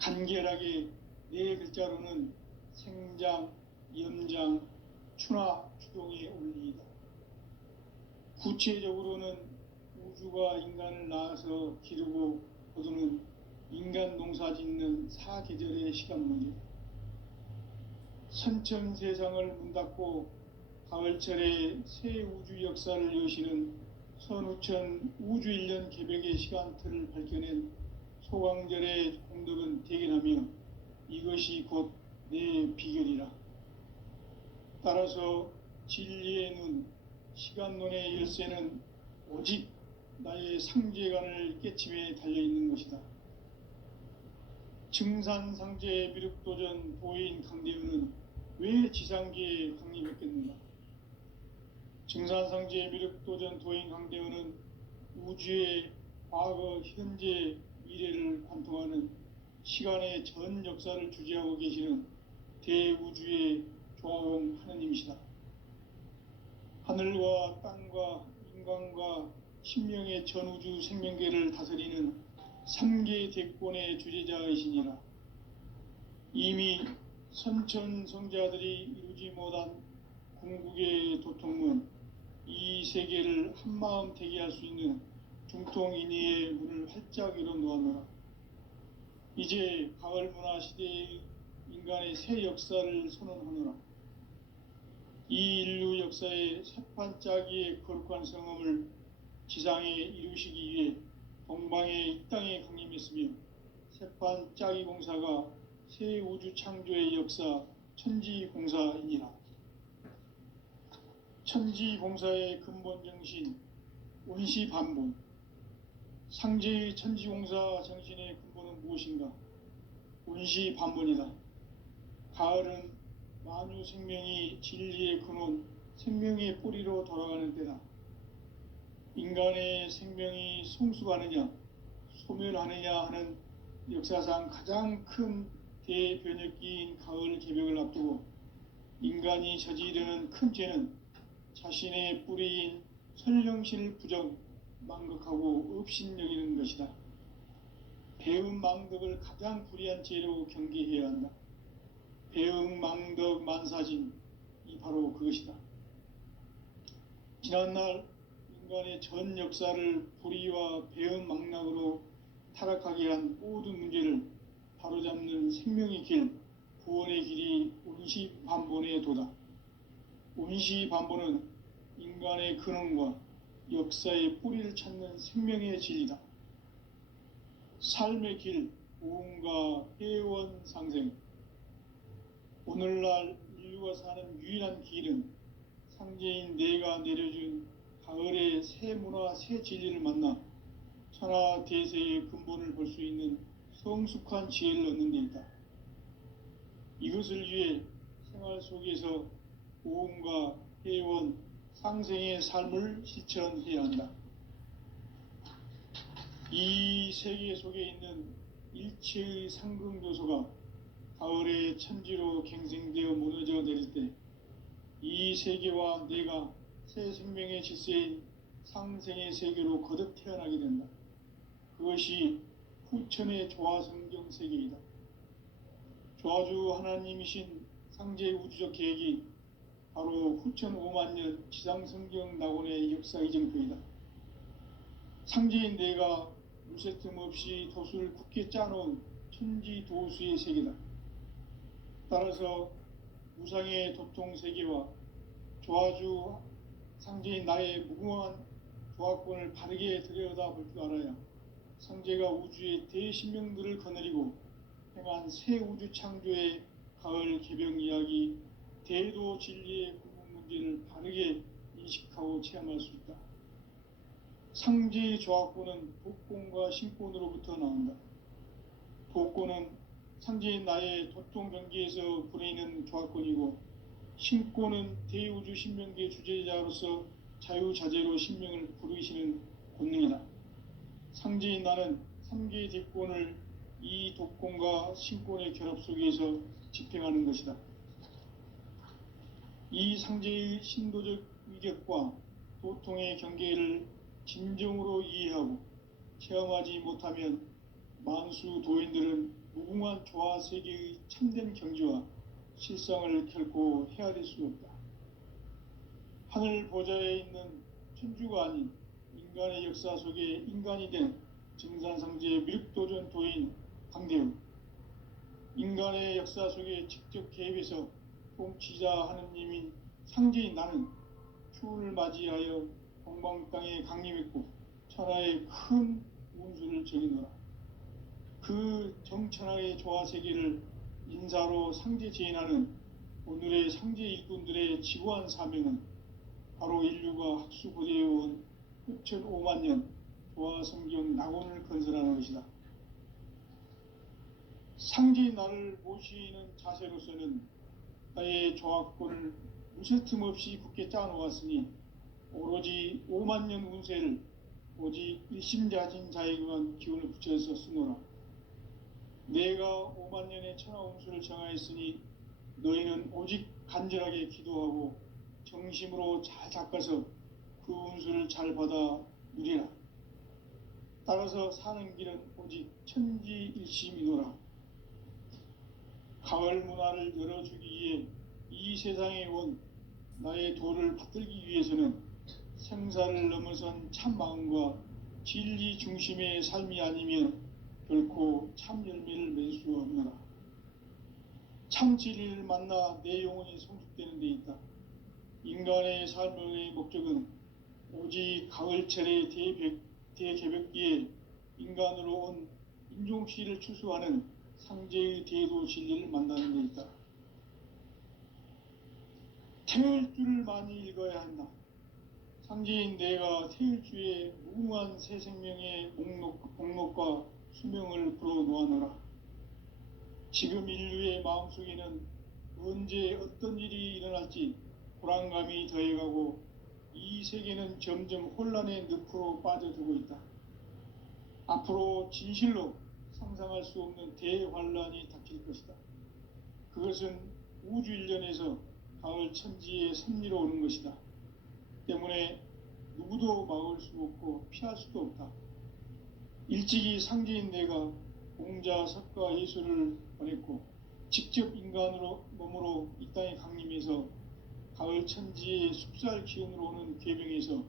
간결하게 네 글자로는 생장, 염장, 추나 추동에 올리이다. 구체적으로는 우주가 인간을 낳아서 기르고 거두는 인간 농사 짓는 사계절의 시간문이다. 선천 세상을 문닫고 가을철에 새 우주 역사를 여시는 선우천 우주일년 개벽의 시간틀을 밝혀낸 소강절의 공덕은 대견하며 이것이 곧 내 비결이라. 따라서 진리의 눈, 시간론의 열쇠는 오직 나의 상제관을 깨침에 달려있는 것이다. 증산상제 미륵도전 도인 강대우는 왜 지상계에 강림했겠는가? 증산상제 미륵도전 도인 강대우는 우주의 과거, 현재, 미래를 관통하는 시간의 전 역사를 주재하고 계시는 대우주의 조화원 하느님이시다. 하늘과 땅과 인간과 신명의 전우주 생명계를 다스리는 3계 대권의 주재자이시니라. 이미 선천성자들이 이루지 못한 궁극의 도통은 이 세계를 한마음 되게 할 수 있는 중통인의의 문을 활짝 열어놓았노라. 이제 가을 문화 시대의 인간의 새 역사를 선언하노라. 이 인류 역사의 새판짜기의 거룩한 성험을 지상에 이루시기 위해 동방의 이 땅에 강림했으며 새판짜기 공사가 새 우주 창조의 역사 천지공사이니라. 천지공사의 근본 정신 온시반본. 상제의 천지공사 정신의 근본은 무엇인가? 온시반본이다. 가을은 만유 생명이 진리의 근원, 생명의 뿌리로 돌아가는 때다. 인간의 생명이 성숙하느냐, 소멸하느냐 하는 역사상 가장 큰 대변혁기인 가을 개벽을 앞두고 인간이 저지르는 큰 죄는 자신의 뿌리인 설령신을 부정, 망극하고 업신여기는 것이다. 배음 망덕을 가장 불의한 죄로 경계해야 한다. 배음 망덕 만사진이 바로 그것이다. 지난날 인간의 전 역사를 불의와 배음 망락으로 타락하게 한 모든 문제를 바로잡는 생명의 길, 구원의 길이 온시반본의 도다. 온시반본은 인간의 근원과 역사의 뿌리를 찾는 생명의 진리다. 삶의 길, 오음과 회원 상생. 오늘날 인류가 사는 유일한 길은 상제인 내가 내려준 가을의 새 문화, 새 진리를 만나 천하 대세의 근본을 볼 수 있는 성숙한 지혜를 얻는 데 있다. 이것을 위해 생활 속에서 오음과 회원, 상생의 삶을 실천해야 한다. 이 세계 속에 있는 일체의 상승교소가 가을의 천지로 갱생되어 무너져 내릴 때 이 세계와 내가 새 생명의 질서인 상생의 세계로 거듭 태어나게 된다. 그것이 후천의 조화성경 세계이다. 조화주 하나님이신 상제의 우주적 계획이 바로 후천 5만년 지상성경 낙원의 역사 이정표이다. 상제인 내가 무쇠틈 없이 도수를 굳게 짜놓은 천지도수의 세계다. 따라서 무상의 도통세계와 조화주 상제인 나의 무궁한 조화권을 바르게 들여다볼 줄 알아야 상제가 우주의 대신명들을 거느리고 행한 새 우주 창조의 가을 개벽 이야기, 대도 진리의 구분 문제를 바르게 인식하고 체험할 수 있다. 상제의 조화권은 독권과 신권으로부터 나온다. 독권은 상제인 나의 도통 경계에서 부리는 조화권이고, 신권은 대우주 신명계 주제자로서 자유자재로 신명을 부르시는 권능이다. 상제인 나는 3개의 대권을 이 독권과 신권의 결합 속에서 집행하는 것이다. 이 상제의 신도적 위격과 도통의 경계를 진정으로 이해하고 체험하지 못하면 만수 도인들은 무궁한 조화 세계의 참된 경지와 실상을 결코 헤아릴 수 없다. 하늘 보좌에 있는 천주가 아닌 인간의 역사 속에 인간이 된 증산상제의 미륵도전 도인 강대우, 인간의 역사 속에 직접 개입해서 통치자 하느님인 상제인 나는 추운을 맞이하여 동방 땅에 강림했고 천하의 큰 운수를 정해놓아 그 정천하의 조화 세계를 인사로 상제 제인하는 오늘의 상제 일꾼들의 지고한 사명은 바로 인류가 학수고대해온 흡천 5만 년 조화 성경 낙원을 건설하는 것이다. 상제인 나를 모시는 자세로서는 나의 조화권을 무쇠틈 없이 굳게 짜놓았으니 오로지 5만 년 운세를 오직 일심자진 자에게만 기운을 붙여서 쓰노라. 내가 5만 년의 천하 운수를 정하였으니 너희는 오직 간절하게 기도하고 정심으로 잘 닦아서 그 운수를 잘 받아 누리라. 따라서 사는 길은 오직 천지일심이노라. 가을 문화를 열어주기 위해 이 세상에 온 나의 도를 받들기 위해서는 생사를 넘어선 참 마음과 진리 중심의 삶이 아니면 결코 참 열매를 맺을 수 없노라. 참 진리를 만나 내 영혼이 성숙되는 데 있다. 인간의 삶의 목적은 오직 가을철의 대개벽기에 인간으로 온 인종씨를 추수하는 상제의 대도 진리를 만나는 데 있다. 태일주를 많이 읽어야 한다. 상제인 내가 태일주의 무궁한 새 생명의 목록과 수명을 불어놓아노라. 지금 인류의 마음속에는 언제 어떤 일이 일어날지 불안감이 더해가고 이 세계는 점점 혼란의 늪으로 빠져들고 있다. 앞으로 진실로 상상할 수 없는 대환란이 닥칠 것이다. 그것은 우주 일련에서 가을 천지의 섭리로 오는 것이다. 때문에 누구도 막을 수 없고 피할 수도 없다. 일찍이 상제인 내가 공자, 석가, 예수를 보냈고 직접 인간으로 몸으로 이 땅에 강림해서 가을 천지의 숲살 기운으로 오는 계명에서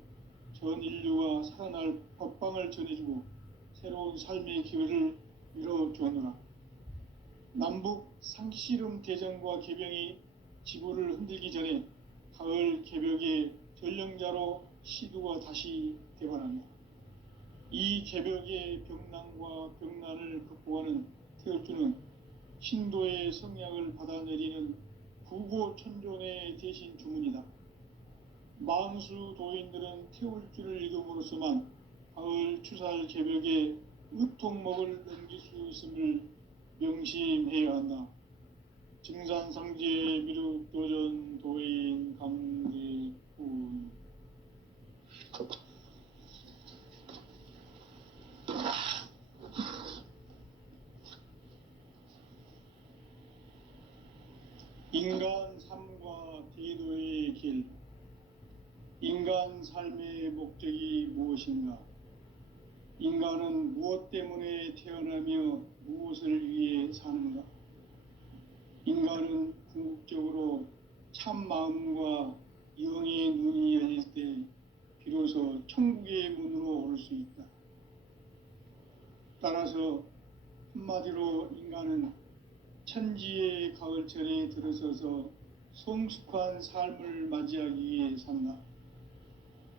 전 인류가 살아날 법방을 전해주고 새로운 삶의 기회를 열어주었노라. 남북 상씨름 대전과 개병이 지구를 흔들기 전에 가을 개벽의 전령자로 시두가 다시 대관한다. 이 개벽의 병난과 병난을 극복하는 태울주는 신도의 성약을 받아내리는 구고천존의 대신 주문이다. 만수 도인들은 태울주를 읽음으로써만 가을 추살 개벽의 의통목을 넘길 수 있음을 명심해야 한다. 증산상제 미륵도전 도인 강대훈. 인간 삶과 대도의 길. 인간 삶의 목적이 무엇인가? 인간은 무엇 때문에 태어나며 무엇을 위해 사는가? 인간은 궁극적으로 참 마음과 영의 눈이 열릴 때 비로소 천국의 문으로 올 수 있다. 따라서 한마디로 인간은 천지의 가을철에 들어서서 성숙한 삶을 맞이하기 위해 산다.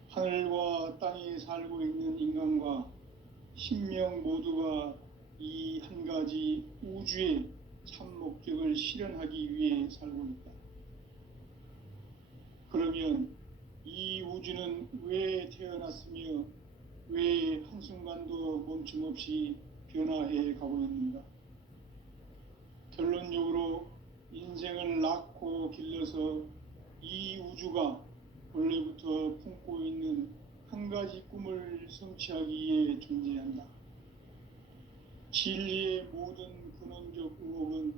하늘과 땅에 살고 있는 인간과 신명 모두가 이 한 가지 우주의 참 목적을 실현하기 위해 살고 있다. 그러면 이 우주는 왜 태어났으며 왜 한순간도 멈춤없이 변화해 가고 있는가? 결론적으로 인생을 낳고 길러서 이 우주가 원래부터 품고 있는 한 가지 꿈을 성취하기 위해 존재한다. 진리의 모든 근원적 의혹은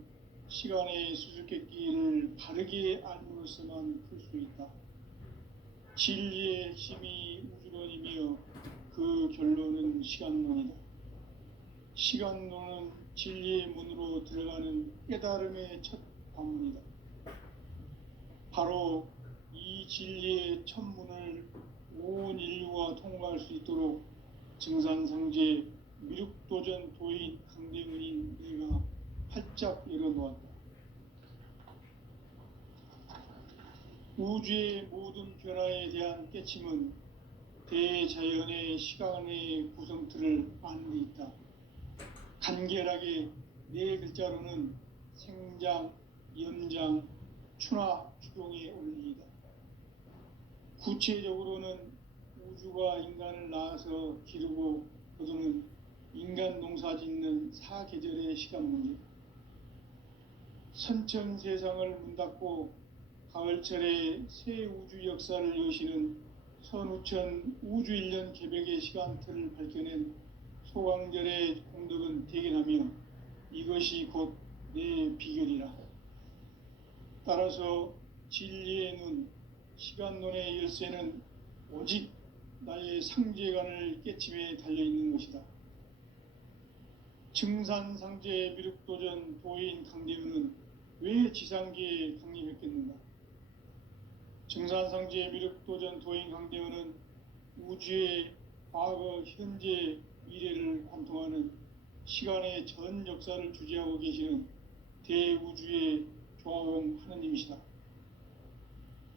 시간의 수수께끼를 바르게 알므로서만 풀 수 있다. 진리의 핵심이 우주론이며 그 결론은 시간론이다. 시간론은 진리의 문으로 들어가는 깨달음의 첫 방문이다. 바로 이 진리의 첫 문을 온 인류가 통과할 수 있도록 증산상제 미륵도전 도인 강대문인 내가 활짝 열어놓았다. 우주의 모든 변화에 대한 깨침은 대자연의 시간의 구성틀을 아는 데 있다. 간결하게 네 글자로는 생장, 연장, 추나 추동의 원리이다. 구체적으로는 우주가 인간을 낳아서 기르고 거두는 인간 농사 짓는 사계절의 시간 문제. 선천 세상을 문 닫고 가을철에 새 우주 역사를 여시는 선우천 우주일년 개벽의 시간틀을 밝혀낸 소강절의 공덕은 대견하며 이것이 곧 내 비결이라. 따라서 진리의 눈, 시간론의 열쇠는 오직 나의 상제관을 깨침에 달려있는 것이다. 증산상제 미륵도전 도인 강대문은 왜 지상계에 강림했겠는가? 증산상제 미륵도전 도인 강대문은 우주의 과거, 현재, 미래를 관통하는 시간의 전 역사를 주재하고 계시는 대우주의 조화공 하느님이시다.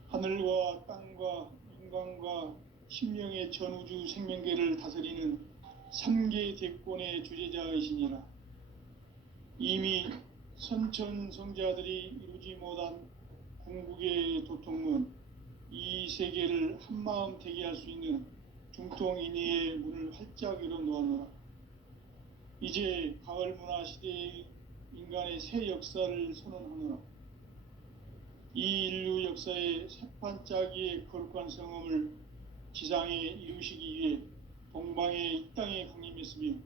하늘과 땅과 인간과 신명의 전우주 생명계를 다스리는 3계 대권의 주재자이시니라. 이미 선천성자들이 이루지 못한 궁극의 도통문, 이 세계를 한마음 되게 할 수 있는 중통인의의 문을 활짝 열어놓았노라. 이제 가을 문화 시대의 인간의 새 역사를 선언하노라. 이 인류 역사의 새판짜기의 거룩한 성음을 지상에 이루시기 위해 동방의 이 땅에 강림했으며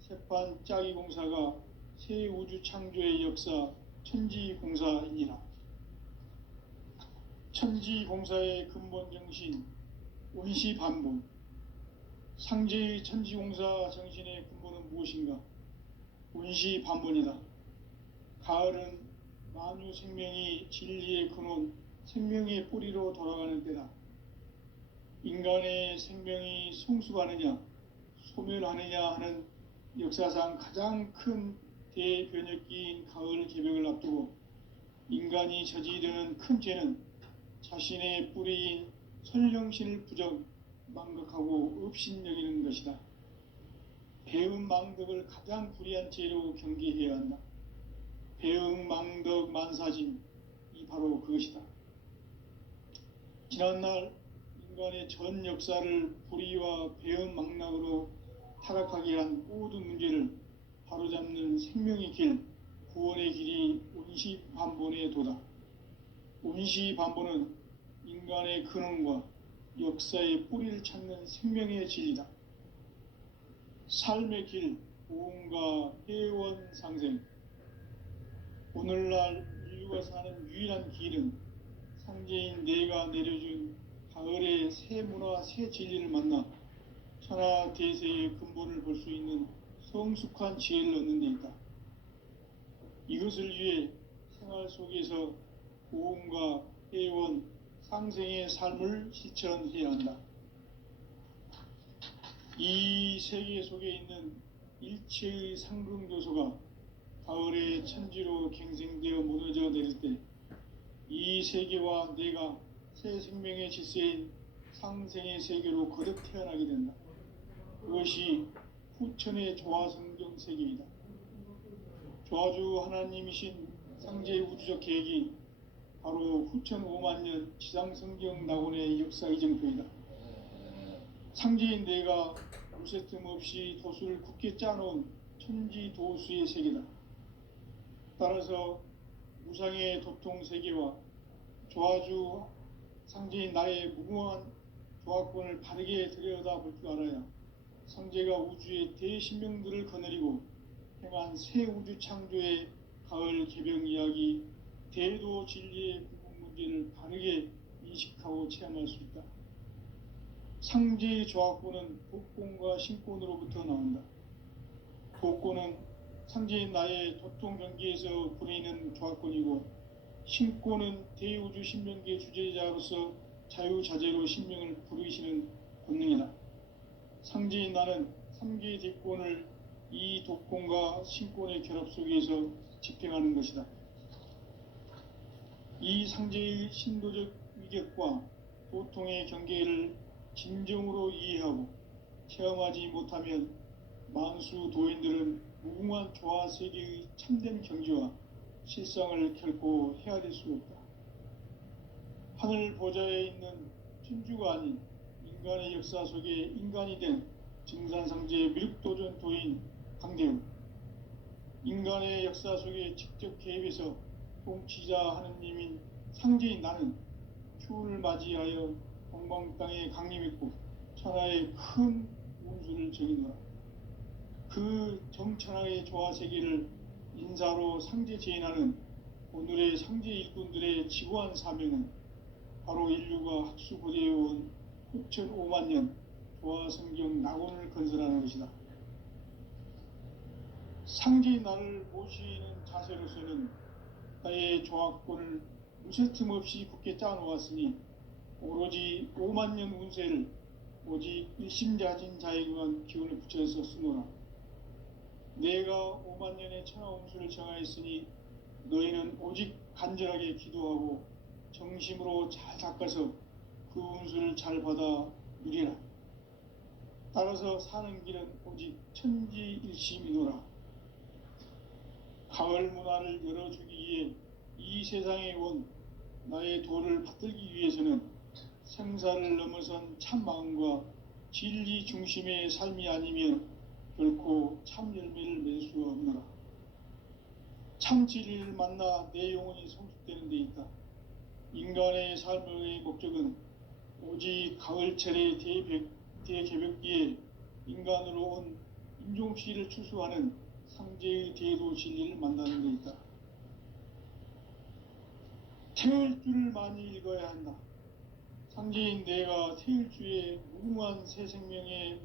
새판짜기 공사가 새 우주 창조의 역사 천지공사이니라. 천지공사의 근본 정신 온시반본. 상제의 천지공사 정신의 근본은 무엇인가? 온시반본이다. 가을은 만유 생명이 진리의 근원, 생명의 뿌리로 돌아가는 때다. 인간의 생명이 성숙하느냐, 소멸하느냐 하는 역사상 가장 큰 대변혁기인 가을 개벽을 앞두고 인간이 저지르는 큰 죄는 자신의 뿌리인 선령신을 부정, 망각하고 업신여기는 것이다. 배음 망덕을 가장 불의한 죄로 경계해야 한다. 배음 망덕 만사진, 이 바로 그것이다. 지난날 인간의 전 역사를 불의와 배음 망락으로 타락하게 한 모든 문제를 바로잡는 생명의 길, 구원의 길이 온시반본의 도다. 온시반본은 인간의 근원과 역사의 뿌리를 찾는 생명의 진리다. 삶의 길, 보험과 회원 상생. 오늘날 인류가 사는 유일한 길은 상제인 내가 내려준 가을의 새 문화, 새 진리를 만나 천하 대세의 근본을 볼 수 있는 성숙한 지혜를 얻는 데 있다. 이것을 위해 생활 속에서 보험과 회원, 상생의 삶을 실천해야 한다. 이 세계 속에 있는 일체의 상승교소가 가을의 천지로 갱생되어 무너져 내릴 때 이 세계와 내가 새 생명의 질서인 상생의 세계로 거듭 태어나게 된다. 그것이 후천의 조화성경 세계이다. 조화주 하나님이신 상제의 우주적 계획이 바로 후천 5만년 지상성경 낙원의 역사 이정표이다. 상제인 내가 무쇠틈 없이 도수를 굳게 짜놓은 천지도수의 세계다. 따라서 무상의 도통 세계와 조화주 상제인 나의 무궁한 조화권을 바르게 들여다볼 줄 알아야 상제가 우주의 대신명들을 거느리고 행한 새 우주 창조의 가을 개병 이야기, 대도 진리의 구분 문제를 바르게 인식하고 체험할 수 있다. 상제의 조화권은 복권과 신권으로부터 나온다. 복권은 상제인 나의 도통 경기에서 부르는 조합권이고, 신권은 대우주 신명기의 주제자로서 자유자재로 신명을 부르시는 본능이다. 상제인 나는 3개의 대권을 이 독권과 신권의 결합 속에서 집행하는 것이다. 이 상제의 신도적 위격과 도통의 경계를 진정으로 이해하고 체험하지 못하면 만수 도인들은 무궁한 조화 세계의 참된 경지와 실상을 결코 헤아릴 수 없다. 하늘 보좌에 있는 천주가 아닌 인간의 역사 속에 인간이 된 증산상제의 미륵도전 도인 강대우, 인간의 역사 속에 직접 개입해서 통치자 하느님인 상제인 나는 추운을 맞이하여 동방 땅에 강림했고 천하의 큰 운수를 정의노라. 그 정천하의 조화 세계를 인사로 상제 제인하는 오늘의 상제 일꾼들의 지고한 사명은 바로 인류가 학수고대해온 6,500만 년 조화 성경 낙원을 건설하는 것이다. 상제인 나를 모시는 자세로서는 나의 조합권을 무쇠틈 없이 굳게 짜놓았으니 오로지 5만 년 운세를 오직 일심자진 자에게만 기운을 붙여서 쓰노라. 내가 5만 년의 천하 운수를 정하였으니 너희는 오직 간절하게 기도하고 정심으로 잘 닦아서 그 운수를 잘 받아 누리라. 따라서 사는 길은 오직 천지일심이노라. 가을 문화를 열어주기 위해 이 세상에 온 나의 도를 받들기 위해서는 생사를 넘어선 참 마음과 진리 중심의 삶이 아니면 결코 참 열매를 맺을 수 없노라. 참 진리를 만나 내 영혼이 성숙되는 데 있다. 인간의 삶의 목적은 오직 가을철의 대개벽기에 인간으로 온 인종씨를 추수하는 상제의 대도 진리를 만나는 데 있다. 태일주를 많이 읽어야 한다. 상제인 내가 태일주의 무궁한 새 생명의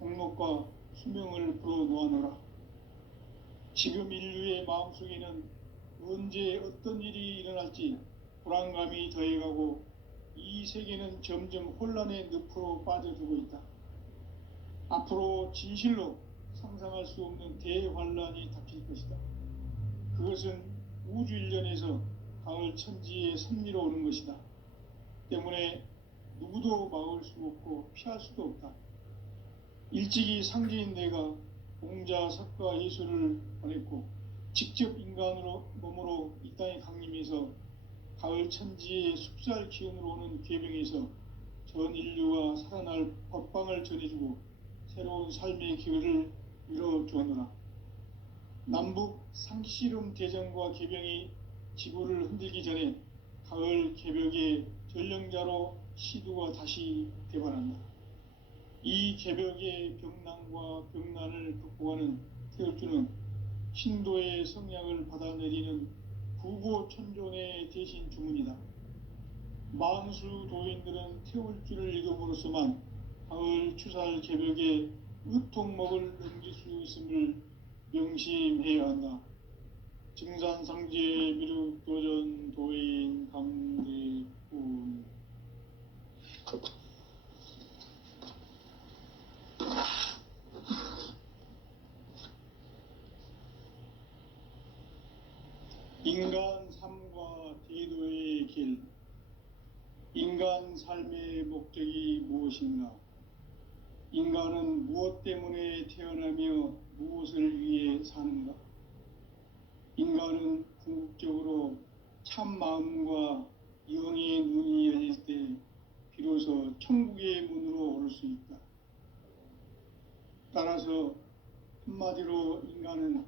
목록과 수명을 불어놓아노라. 지금 인류의 마음속에는 언제 어떤 일이 일어날지 불안감이 더해가고 이 세계는 점점 혼란의 늪으로 빠져들고 있다. 앞으로 진실로 상상할 수 없는 대환란이 닥칠 것이다. 그것은 우주 일련에서 가을 천지의 섭리로 오는 것이다. 때문에 누구도 막을 수 없고 피할 수도 없다. 일찍이 상제인 내가 공자, 석가, 예수를 보냈고 직접 인간으로 몸으로 이 땅에 강림해서 가을 천지의 숲살 기운으로 오는 궤병에서 전 인류가 살아날 법방을 전해주고 새로운 삶의 기회를 이뤄주었노라. 남북 상씨름 대전과 개병이 지구를 흔들기 전에 가을 개벽의 전령자로 시두가 다시 대발한다. 이 개벽의 병난과 병난을 극복하는 태울주는 신도의 성약을 받아내리는 부고천존의 대신 주문이다. 만수 도인들은 태울주를 읽음으로써만 가을 추살 개벽의 의통목을 넘길 수 있음을 명심해야 한다. 증산상제 미륵도전 도인 강대군. 인간 삶과 대도의 길. 인간 삶의 목적이 무엇인가? 인간은 무엇 때문에 태어나며 무엇을 위해 사는가? 인간은 궁극적으로 참 마음과 영의 눈이 열릴 때 비로소 천국의 문으로 오를 수 있다. 따라서 한마디로 인간은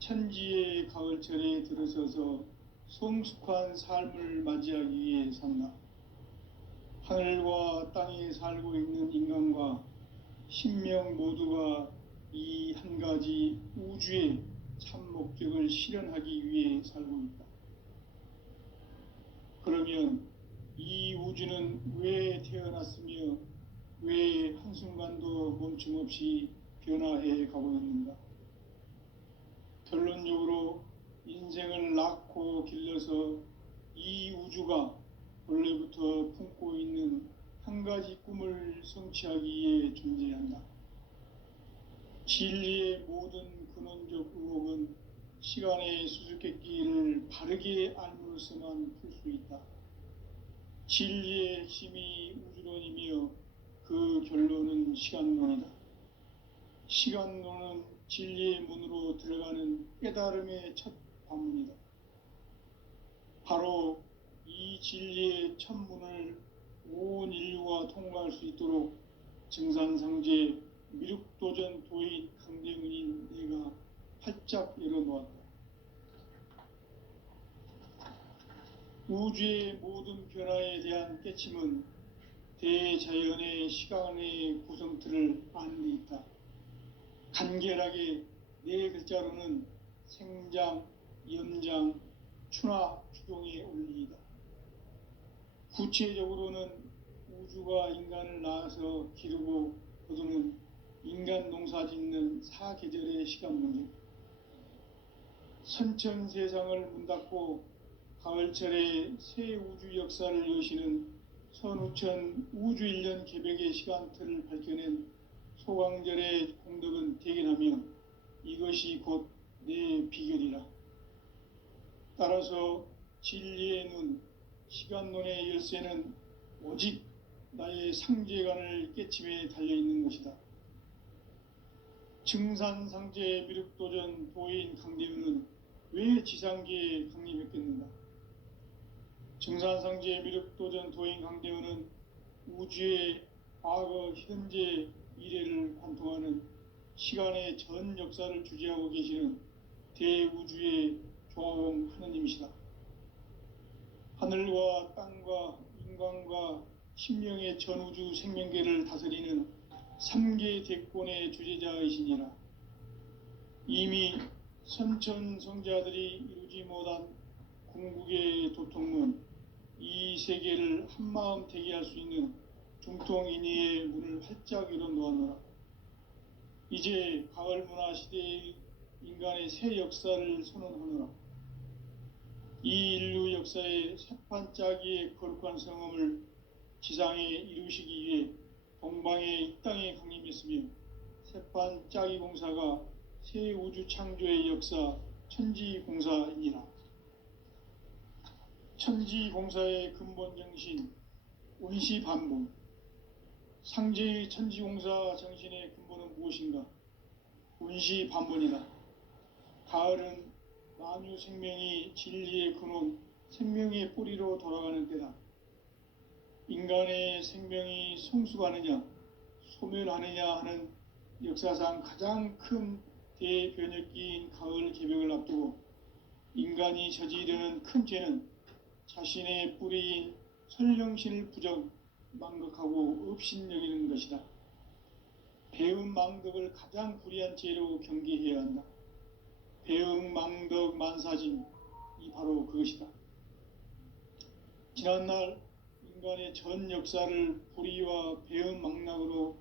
천지의 가을철에 들어서서 성숙한 삶을 맞이하기 위해 산다. 하늘과 땅에 살고 있는 인간과 신명 모두가 이 한 가지 우주의 참 목적을 실현하기 위해 살고 있다. 그러면 이 우주는 왜 태어났으며 왜 한순간도 멈춤없이 변화해 가고 있는가? 결론적으로 인생을 낳고 길러서 이 우주가 원래부터 품고 있는 한 가지 꿈을 성취하기 위해 존재한다. 진리의 모든 근원적 의혹은 시간의 수수께끼를 바르게 알므로서만 풀 수 있다. 진리의 핵심이 우주론이며 그 결론은 시간론이다. 시간론은 진리의 문으로 들어가는 깨달음의 첫 관문이다. 바로 이 진리의 첫 문을 온 인류가 통과할 수 있도록 증산상제 미륵도전 도인 강대문인 내가 활짝 열어놓았다. 우주의 모든 변화에 대한 깨침은 대자연의 시간의 구성틀을 아는 데 있다. 간결하게 네 글자로는 생장, 연장, 추나 추동의 원리이다. 구체적으로는 우주가 인간을 낳아서 기르고 거두는 인간 농사 짓는 사계절의 시간 문제, 선천 세상을 문 닫고 가을철에 새 우주 역사를 여시는 선우천 우주 1년 개벽의 시간틀을 밝혀낸 소강절의 공덕은 대견하며 이것이 곧 내 비결이라. 따라서 진리의 눈, 시간론의 열쇠는 오직 나의 상제관을 깨침에 달려있는 것이다. 증산상제 미륵도전 도인 강대문은 왜 지상계에 강림했겠는가? 증산상제 미륵도전 도인 강대문은 우주의 과거, 현재, 미래를 관통하는 시간의 전 역사를 주재하고 계시는 대우주의 조화공 하느님이시다. 하늘과 땅과 인간과 신명의 전우주 생명계를 다스리는 3계 대권의 주재자이시니라. 이미 선천 성자들이 이루지 못한 궁극의 도통문, 이 세계를 한마음 되게 할 수 있는 중통인의의 문을 활짝 열어놓았노라. 이제 가을 문화 시대의 인간의 새 역사를 선언하노라. 이 인류 역사의 새판짜기의 거룩한 성험을 지상에 이루시기 위해 동방의 이 땅에 강림했으며 새판짜기 공사가 새 우주 창조의 역사 천지공사이니라. 천지공사의 근본 정신 운시반복. 상제의 천지공사 정신의 근본은 무엇인가? 운시반복이다. 가을은 만유 생명이 진리의 근원, 생명의 뿌리로 돌아가는 때다. 인간의 생명이 성숙하느냐, 소멸하느냐 하는 역사상 가장 큰 대변혁기인 가을 개벽을 앞두고 인간이 저지르는 큰 죄는 자신의 뿌리인 설령신을 부정, 망극하고 업신여기는 것이다. 배음 망덕을 가장 불의한 죄로 경계해야 한다. 배음 망덕 만사짐이 바로 그것이다. 지난날 인간의 전 역사를 불의와 배음 망락으로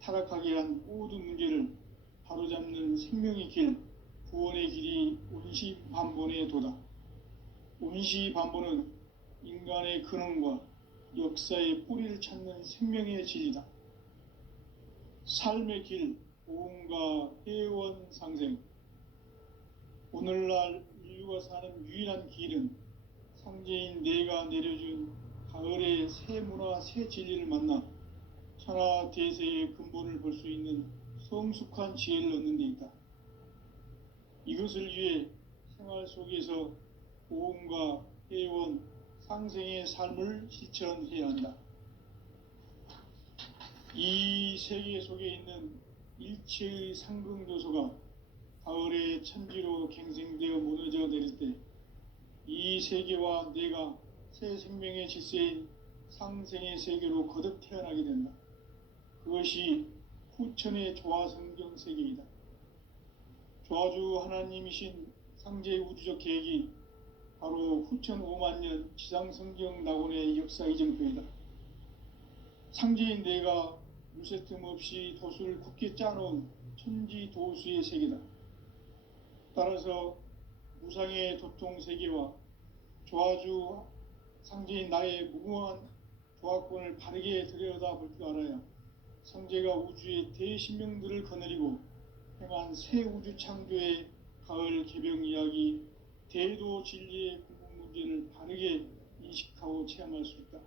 타락하게 한 모든 문제를 바로잡는 생명의 길, 구원의 길이 운시반본의 도다. 운시반본은 인간의 근원과 역사의 뿌리를 찾는 생명의 진리다. 삶의 길, 보험과 회원 상생. 오늘날 인류가 사는 유일한 길은 상제인 내가 내려준 가을의 새 문화, 새 진리를 만나 천하 대세의 근본을 볼 수 있는 성숙한 지혜를 얻는 데 있다. 이것을 위해 생활 속에서 보험과 회원, 상생의 삶을 실천해야 한다. 이 세계 속에 있는 일체의 상극 요소가 가을의 천지로 갱생되어 무너져 내릴 때 이 세계와 내가 새 생명의 질서인 상생의 세계로 거듭 태어나게 된다. 그것이 후천의 조화성경 세계이다. 조화주 하나님이신 상제의 우주적 계획이 바로 후천 5만년 지상성경 낙원의 역사 이정표이다. 상제인 내가 물새 틈 없이 도수를 굳게 짜놓은 천지 도수의 세계다. 따라서 무상의 도통 세계와 조화주 상제인 나의 무궁한 조화권을 바르게 들여다볼 줄 알아야 성제가 우주의 대신명들을 거느리고 행한 새 우주 창조의 가을 개병 이야기, 대도 진리의 궁극 문제를 바르게 인식하고 체험할 수 있다.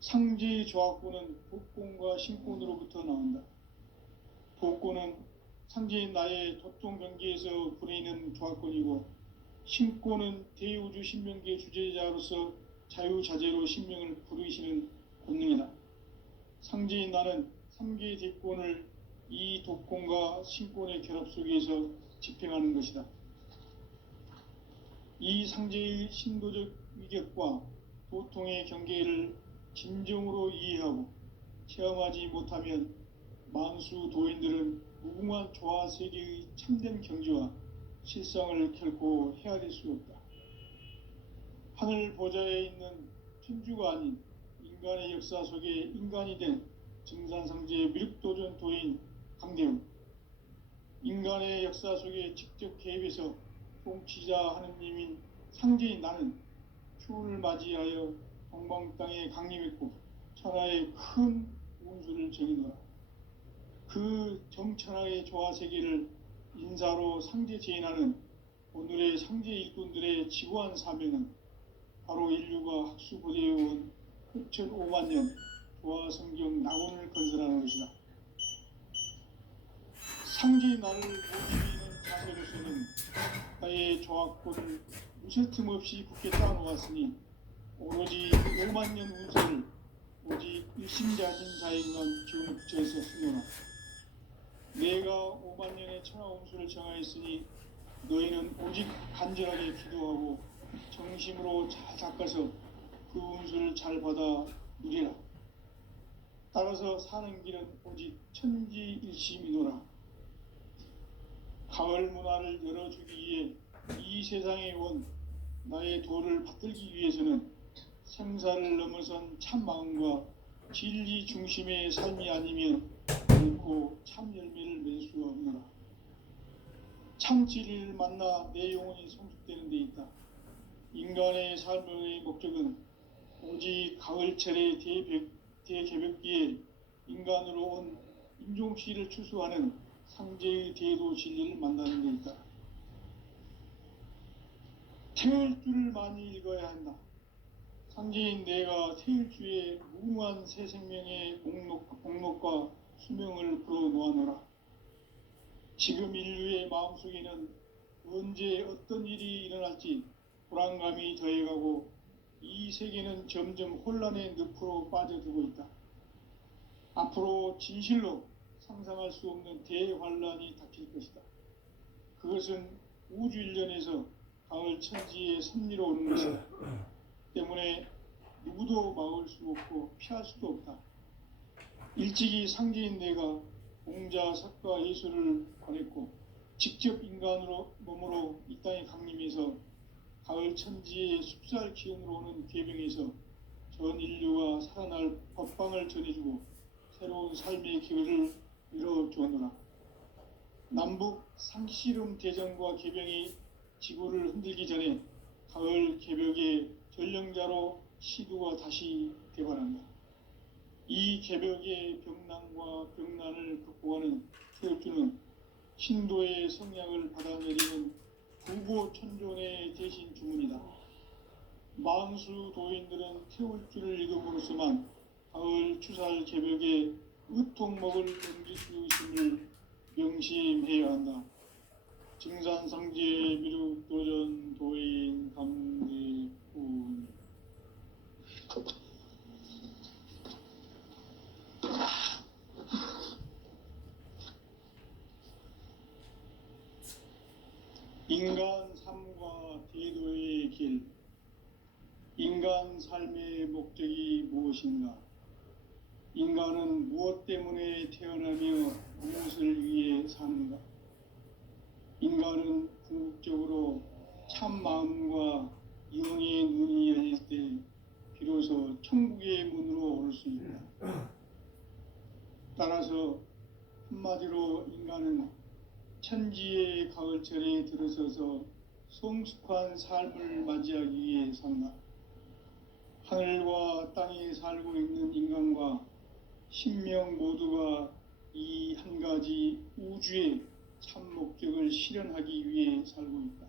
상제의 조화권은 복권과 신권으로부터 나온다. 복권은 상제인 나의 도통 경계에서 부리는 조화권이고, 신권은 대우주 신명기의 주제자로서 자유자재로 신명을 부르시는 권능이다. 상제인 나는 3개의 대권을 이 독권과 신권의 결합 속에서 집행하는 것이다. 이 상제의 신도적 위격과 도통의 경계를 진정으로 이해하고 체험하지 못하면 만수 도인들은 무궁한 조화 세계의 참된 경지와 실상을 결코 헤아릴 수 없다. 하늘 보좌에 있는 천주가 아닌 인간의 역사 속에 인간이 된 증산상제의 미륵도전 도인 강대훈, 인간의 역사 속에 직접 개입해서 통치자 하느님인 상제인 나는 추운을 맞이하여 동방 땅에 강림했고 천하의 큰 운수를 정의노라. 그 정천하의 조화 세계를 인사로 상제 제인하는 오늘의 상제 일꾼들의 지구한 사명은 바로 인류가 학수고대해온 흑천 5만 년 조화 성경 낙원을 건설하는 것이다. 상제의 나를 모시는 자세로서는 나의 조화권을 무쇠틈 없이 굳게 쌓아놓았으니 오로지 5만 년 운세를 오직 일심자진 자에게만 기운을 붙여서 쓰노라. 내가 5만 년의 천하 운수를 정하였으니 너희는 오직 간절하게 기도하고 정심으로 잘 닦아서 그 운수를 잘 받아 누리라. 따라서 사는 길은 오직 천지일심이노라. 가을 문화를 열어주기 위해 이 세상에 온 나의 도를 받들기 위해서는 생사를 넘어선 참 마음과 진리 중심의 삶이 아니면 결코 참 열매를 맺을 수가 없노라. 참 진리를 만나 내 영혼이 성숙되는 데 있다. 인간의 삶의 목적은 오직 가을철의 대개벽기에 인간으로 온 인종씨를 추수하는 상제의 대도 진리를 만나는 데 있다. 태일주를 많이 읽어야 한다. 상제인 내가 태일주의 무궁한 새 생명의 목록과 수명을 풀어놓아노라. 지금 인류의 마음속에는 언제 어떤 일이 일어날지 불안감이 더해가고 이 세계는 점점 혼란의 늪으로 빠져들고 있다. 앞으로 진실로 상상할 수 없는 대환란이 닥칠 것이다. 그것은 우주 일련에서 가을 천지의 섭리로 오는 것이다. 때문에 누구도 막을 수 없고 피할 수도 없다. 일찍이 상제인 내가 공자, 석가, 예술을 권했고 직접 인간으로 몸으로 이 땅에 강림해서 가을 천지의 숲살 기운으로 오는 괴병에서 전 인류가 살아날 법방을 전해주고 새로운 삶의 기회를 이뤄주었노라. 남북 상씨름 대전과 개병이 지구를 흔들기 전에 가을 개벽의 전령자로 시두가 다시 대발한다. 이 개벽의 병난과 병난을 극복하는 태울주는 신도의 성량을 받아내리는 부고천존의 대신 주문이다. 만수 도인들은 태울주를 읽음으로써만 가을 추살 개벽의 으통먹을 넘길 수 있음을 명심해야 한다. 증산상제 미륵도전 도인 감대군. 인간 삶과 대도의 길. 인간 삶의 목적이 무엇인가? 인간은 무엇 때문에 태어나며 무엇을 위해 사는가? 인간은 궁극적으로 참 마음과 영의 눈이 열릴 때 비로소 천국의 문으로 올 수 있다. 따라서 한마디로 인간은 천지의 가을철에 들어서서 성숙한 삶을 맞이하기 위해 산다. 하늘과 땅에 살고 있는 인간과 신명 모두가 이 한 가지 우주의 참 목적을 실현하기 위해 살고 있다.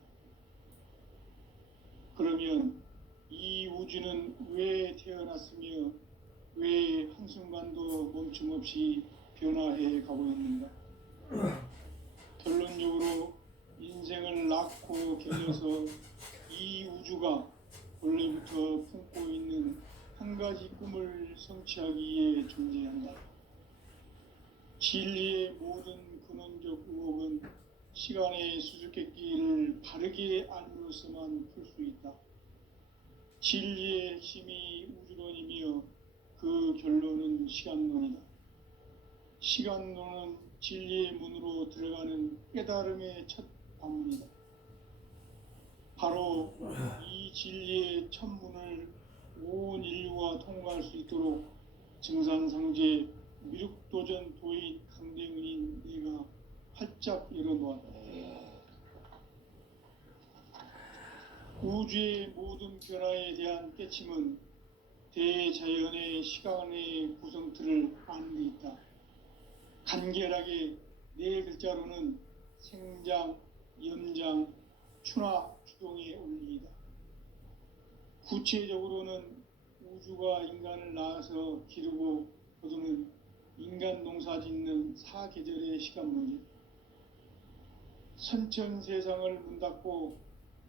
그러면 이 우주는 왜 태어났으며 왜 한순간도 멈춤없이 변화해 가고 있는가? 결론적으로 인생을 낳고 겨녀서 이 우주가 원래부터 품고 있는 한 가지 꿈을 성취하기 위해 존재한다. 진리의 모든 근원적 의혹은 시간의 수수께끼를 바르게 알므로서만 풀 수 있다. 진리의 핵심이 우주론이며 그 결론은 시간론이다. 시간론은 진리의 문으로 들어가는 깨달음의 첫 방문이다. 바로 이 진리의 첫 문을 온 인류가 통과할 수 있도록 증산상제 미륵도전 도인 강대은인 내가 활짝 열어놓았다. 우주의 모든 변화에 대한 깨침은 대자연의 시간의 구성틀을 아는 데 있다. 간결하게 네 글자로는 생장, 연장, 추나 추동의 원리이다. 구체적으로는 우주가 인간을 낳아서 기르고 거두는 인간 농사 짓는 사계절의 시간론이 선천 세상을 문 닫고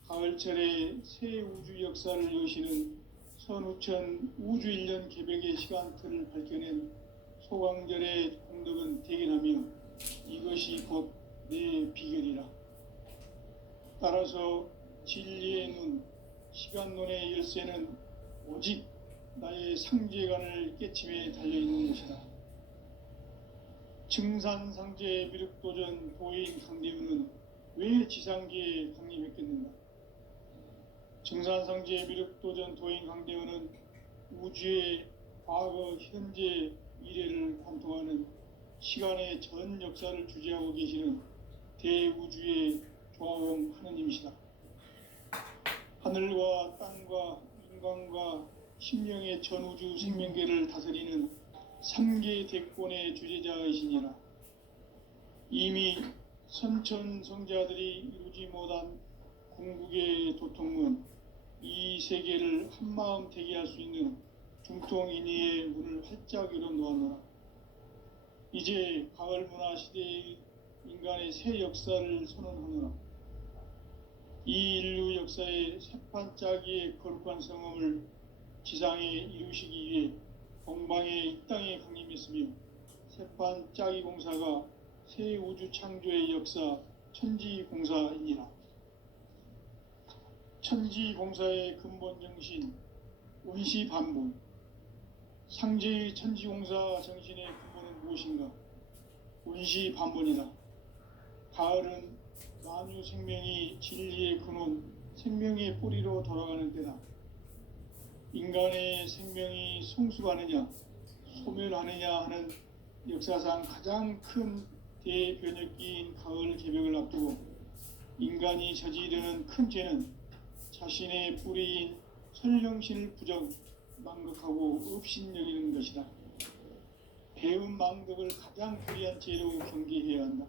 가을철에 새 우주 역사를 여시는 선우천 우주 1년 개백의 시간틀을 밝혀낸 소강절의 공덕은 대견하며 이것이 곧 내 비결이라. 따라서 진리의 눈, 시간론의 열쇠는 오직 나의 상제관을 깨침에 달려있는 것이다. 증산상제 미륵도전 도인 강대우는 왜 지상계에 강림했겠는가? 증산상제 미륵도전 도인 강대우는 우주의 과거, 현재, 미래를 관통하는 시간의 전 역사를 주재하고 계시는 대우주의 조화원 하느님이시다. 하늘과 땅과 인간과 신명의 전우주 생명계를 다스리는 3개 대권의 주재자이시니라. 이미 선천성자들이 이루지 못한 궁극의 도통은 이 세계를 한마음 되게 할 수 있는 중통인의의 문을 활짝 열어놓았노라. 이제 가을 문화 시대의 인간의 새 역사를 선언하노라. 이 인류 역사의 새판짜기의 거룩한 성험을 지상에 이루시기 위해 동방의 이 땅에 강림했으며 새판짜기 공사가 새 우주 창조의 역사 천지공사이니라. 천지공사의 근본 정신 원시반본, 상제의 천지공사 정신의 근본은 무엇인가? 원시반본이다. 가을은 만유 생명이 진리의 근원, 생명의 뿌리로 돌아가는 때다. 인간의 생명이 성숙하느냐, 소멸하느냐 하는 역사상 가장 큰 대변혁기인 가을 개벽을 앞두고 인간이 저지르는 큰 죄는 자신의 뿌리인 설령신을 부정, 망극하고 업신여기는 것이다. 배음 망덕을 가장 불의한 죄로 경계해야 한다.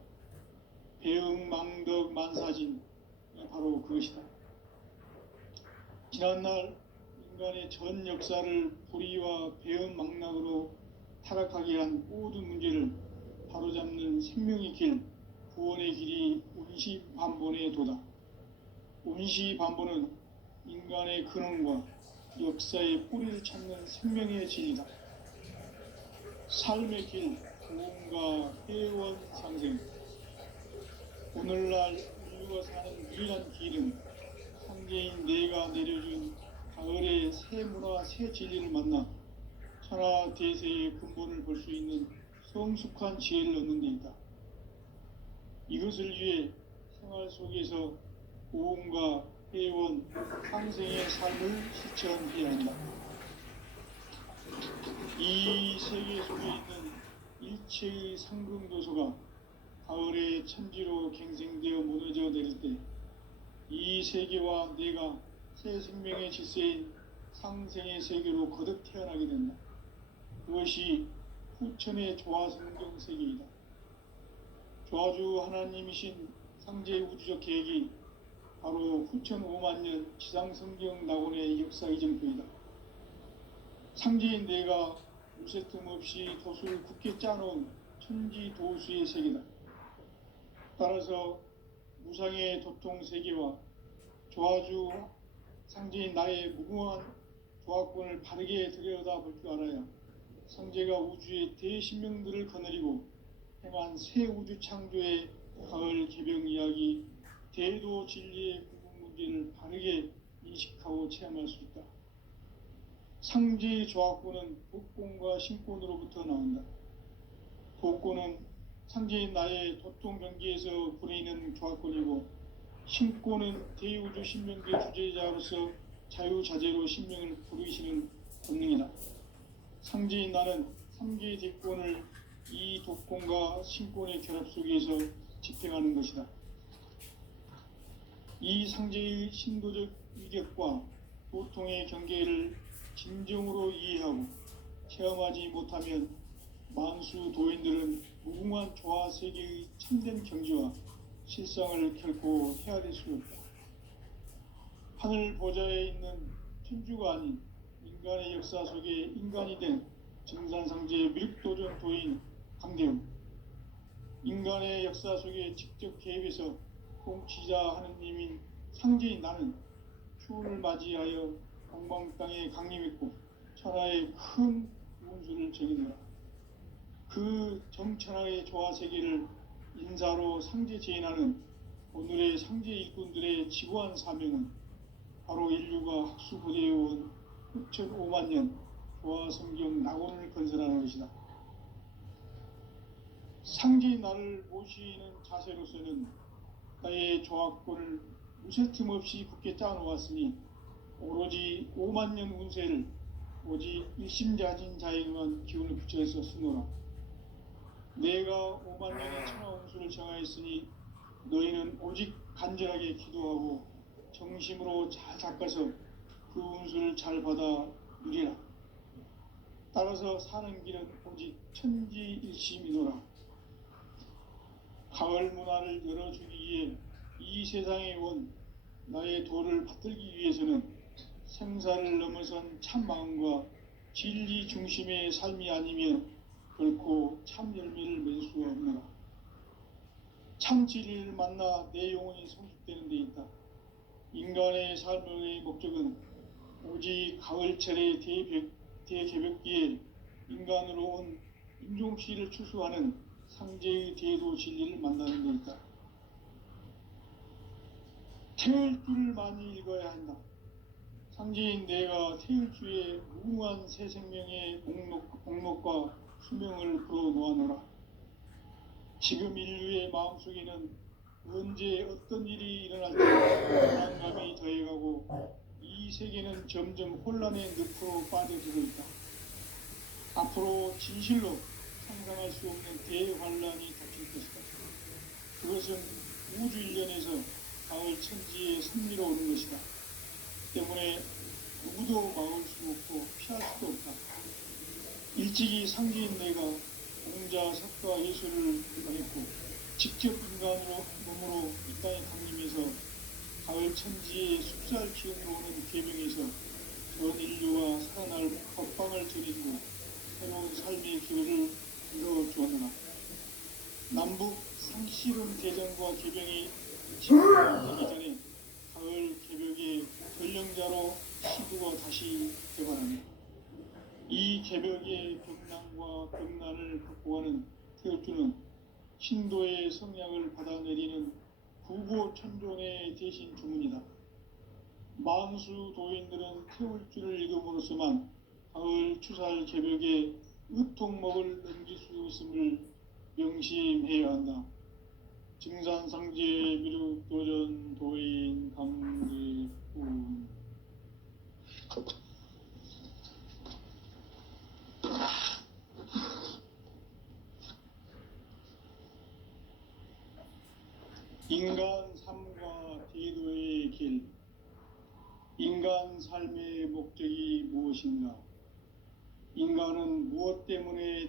배음 망덕 만사진, 바로 그것이다. 지난날 인간의 전 역사를 불의와 배음 망락으로 타락하게 한 모든 문제를 바로잡는 생명의 길, 구원의 길이 운시반본의 도다. 운시반본은 인간의 근원과 역사의 뿌리를 찾는 생명의 진이다. 삶의 길, 구원과 회원 상생. 오늘날 인류가 사는 유일한 길은 상제인 내가 내려준 가을의 새 문화, 새 진리를 만나 천하 대세의 근본을 볼 수 있는 성숙한 지혜를 얻는 데 있다. 이것을 위해 생활 속에서 고음과 회원, 상생의 삶을 실천해야 한다. 이 세계 속에 있는 일체의 상승도소가 가을의 천지로 갱생되어 무너져 내릴 때 이 세계와 내가 새 생명의 질서인 상생의 세계로 거듭 태어나게 된다. 그것이 후천의 조화성경 세계이다. 조화주 하나님이신 상제의 우주적 계획이 바로 후천 5만 년 지상성경 낙원의 역사 이정표이다. 상제인 내가 무쇠틈 없이 도수를 굳게 짜놓은 천지 도수의 세계다. 따라서 무상의 도통 세계와 조화주 상제인 나의 무궁한 조화권을 바르게 들여다볼 줄 알아야 상제가 우주의 대신명들을 거느리고 행한 새 우주 창조의 가을 개병 이야기, 대도 진리의 궁극 문제를 바르게 인식하고 체험할 수 있다. 상제의 조화권은 복권과 신권으로부터 나온다. 복권은 상제인 나의 도통 경계에서 부리는 조화권이고, 신권은 대우주 신명계 주제자로서 자유자재로 신명을 부르시는 본능이다. 상제인 나는 3개의 대권을 이 독권과 신권의 결합 속에서 집행하는 것이다. 이 상제의 신도적 위력과 보통의 경계를 진정으로 이해하고 체험하지 못하면 만수 도인들은 무궁한 조화 세계의 참된 경지와 실상을 결코 헤아릴 수 없다. 하늘 보좌에 있는 천주가 아닌 인간의 역사 속에 인간이 된 증산상제의 미륵도전 도인 강대웅, 인간의 역사 속에 직접 개입해서 통치자 하느님인 상제인 나는 추운을 맞이하여 동방 땅에 강림했고 천하의 큰 운수를 정의노라. 그 정천하의 조화 세계를 인사로 상제 제인하는 오늘의 상제 일꾼들의 지구한 사명은 바로 인류가 학수고대해온 후천 5만 년 조화 성경 낙원을 건설하는 것이다. 상제인 나를 모시는 자세로서는 나의 조화권을 무쇠틈 없이 굳게 짜놓았으니 오로지 5만 년 운세를 오직 일심자진 자에게만 기운을 붙여서 쓰노라. 내가 5만 년의 천하 운수를 정하였으니 너희는 오직 간절하게 기도하고 정심으로 잘 닦아서 그 운수를 잘 받아 누리라. 따라서 사는 길은 오직 천지일심이노라. 가을 문화를 열어주기 위해 이 세상에 온 나의 도를 받들기 위해서는 생사를 넘어선 참 마음과 진리 중심의 삶이 아니면 결코 참 열매를 맺을 수가 없노라. 참 진리를 만나 내 영혼이 성숙되는 데 있다. 인간의 삶의 목적은 오직 가을철의 대개벽기에 인간으로 온 인종시를 추수하는 상제의 대도 진리를 만나는 데 있다. 태을 줄을 많이 읽어야 한다. 상제인 내가 태을 주에 무궁한 새 생명의 목록과 수명을 불어놓아노라. 지금 인류의 마음속에는 언제 어떤 일이 일어날지 불안감이 더해가고 이 세계는 점점 혼란의 늪으로 빠져들고 있다. 앞으로 진실로 상상할 수 없는 대환란이 닥칠 것이다. 그것은 우주 일련에서 가을 천지의 섭리로 오는 것이다. 때문에 누구도 막을 수 없고 피할 수도 없다. 일찍이 상제인 내가 공자, 석가, 예술을 전했고 직접 인간으로 몸으로 이 땅에 강림해서 가을 천지의 숲살 기운으로 오는 계명에서 전 인류와 살아날 법방을 전해주고 새로운 삶의 기회를 이뤄주었노라. 남북 상씨름 대전과 개병이 진행되기 전에 가을 개벽의 전령자로 시두가 다시 개발하며 이 개벽의 벽난과 벽난을 극복하는 태울주는 신도의 성량을 받아내리는 구보천존의 대신 주문이다. 만수 도인들은 태울주를 읽음으로써만 가을 추살 개벽의 의통목을 넘길 수 있음을 명심해야 한다. 증산상제 미륵도전 도인 강제훈. 인간 삶과 대도의 길. 인간 삶의 목적이 무엇인가? 인간은 무엇 때문에